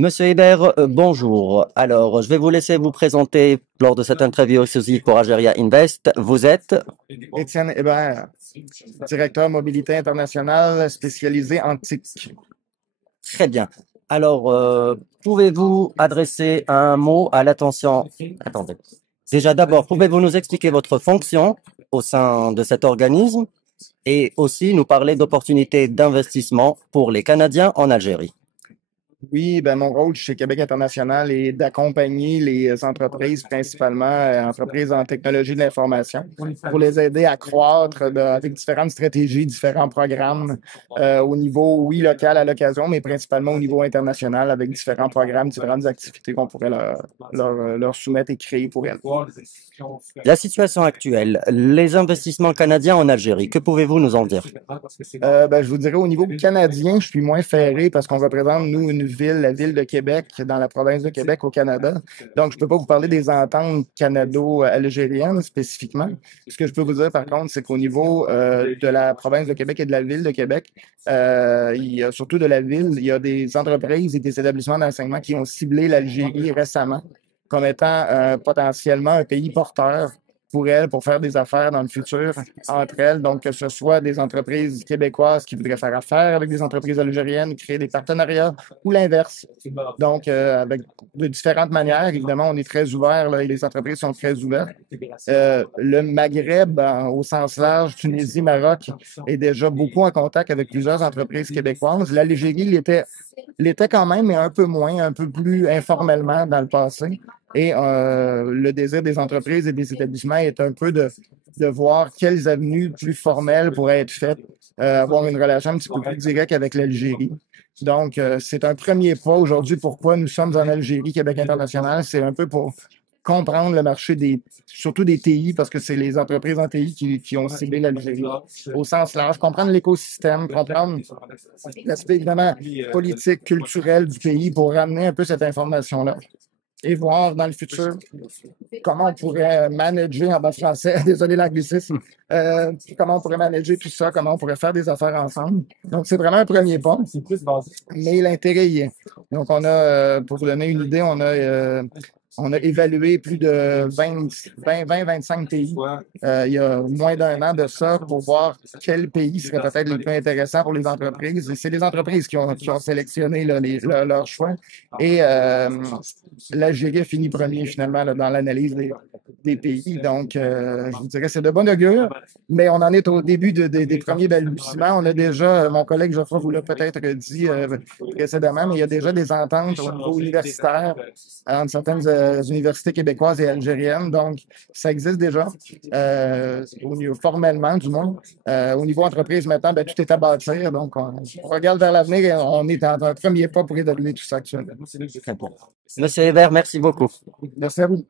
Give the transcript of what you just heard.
Monsieur Hébert, bonjour. Alors, je vais vous laisser vous présenter lors de cette interview exclusive pour Algeria Invest. Vous êtes Étienne Hébert, directeur mobilité internationale spécialisé en TIC. très bien. Alors, pouvez-vous adresser un mot à l'attention? Attendez. Déjà, d'abord, pouvez-vous nous expliquer votre fonction au sein de cet organisme et aussi nous parler d'opportunités d'investissement pour les Canadiens en Algérie? Oui, ben mon rôle chez Québec International est d'accompagner les entreprises, principalement entreprises en technologie de l'information, pour les aider à croître avec différentes stratégies, différents programmes au niveau, oui, local à l'occasion, mais principalement au niveau international avec différents programmes, différentes activités qu'on pourrait leur soumettre et créer pour elles. La situation actuelle, les investissements canadiens en Algérie, que pouvez-vous nous en dire? Ben, je vous dirais au niveau canadien, je suis moins ferré parce qu'on représente, nous, une ville, la ville de Québec, dans la province de Québec au Canada. Donc, je ne peux pas vous parler des ententes canado-algériennes spécifiquement. Ce que je peux vous dire, par contre, c'est qu'au niveau de la province de Québec et de la ville de Québec, il y a, surtout de la ville, il y a des entreprises et des établissements d'enseignement qui ont ciblé l'Algérie récemment comme étant potentiellement un pays porteur pour elles, pour faire des affaires dans le futur entre elles. Donc, que ce soit des entreprises québécoises qui voudraient faire affaire avec des entreprises algériennes, créer des partenariats ou l'inverse. Donc, avec de différentes manières, évidemment, on est très ouvert là, et les entreprises sont très ouvertes. Le Maghreb, au sens large, Tunisie, Maroc, est déjà beaucoup en contact avec plusieurs entreprises québécoises. L'Algérie l'était quand même, mais un peu moins, un peu plus informellement dans le passé. Et le désir des entreprises et des établissements est un peu de voir quelles avenues plus formelles pourraient être faites, avoir une relation un petit peu plus directe avec l'Algérie. Donc, c'est un premier pas aujourd'hui. Pourquoi nous sommes en Algérie, Québec International? C'est un peu pour comprendre le marché surtout des TI, parce que c'est les entreprises en TI qui ont ciblé l'Algérie au sens large, comprendre l'écosystème, comprendre l'aspect évidemment politique, culturel du pays pour ramener un peu cette information-là et voir dans le futur comment on pourrait manager en bas français, désolé l'anglicisme, comment on pourrait manager tout ça, comment on pourrait faire des affaires ensemble. Donc, c'est vraiment un premier pas, mais l'intérêt y est. Donc, pour vous donner une idée, on a évalué plus de 25 pays il y a moins d'un an de ça pour voir quel pays serait peut-être le plus intéressant pour les entreprises. Et c'est les entreprises qui ont sélectionné là, leur choix. Et l'Algérie a fini premier finalement là, dans l'analyse des pays. Donc, je vous dirais, c'est de bon augure, mais on en est au début des premiers balbutiements. On a déjà, mon collègue Geoffroy vous l'a peut-être dit précédemment, mais il y a déjà des ententes au niveau universitaire entre certaines universités québécoises et algériennes. Donc, ça existe déjà, formellement du moins. Au niveau entreprise, maintenant, ben, tout est à bâtir. Donc, on regarde vers l'avenir et on est dans un premier pas pour évaluer tout ça actuellement. Monsieur Hébert, merci beaucoup. Merci à vous.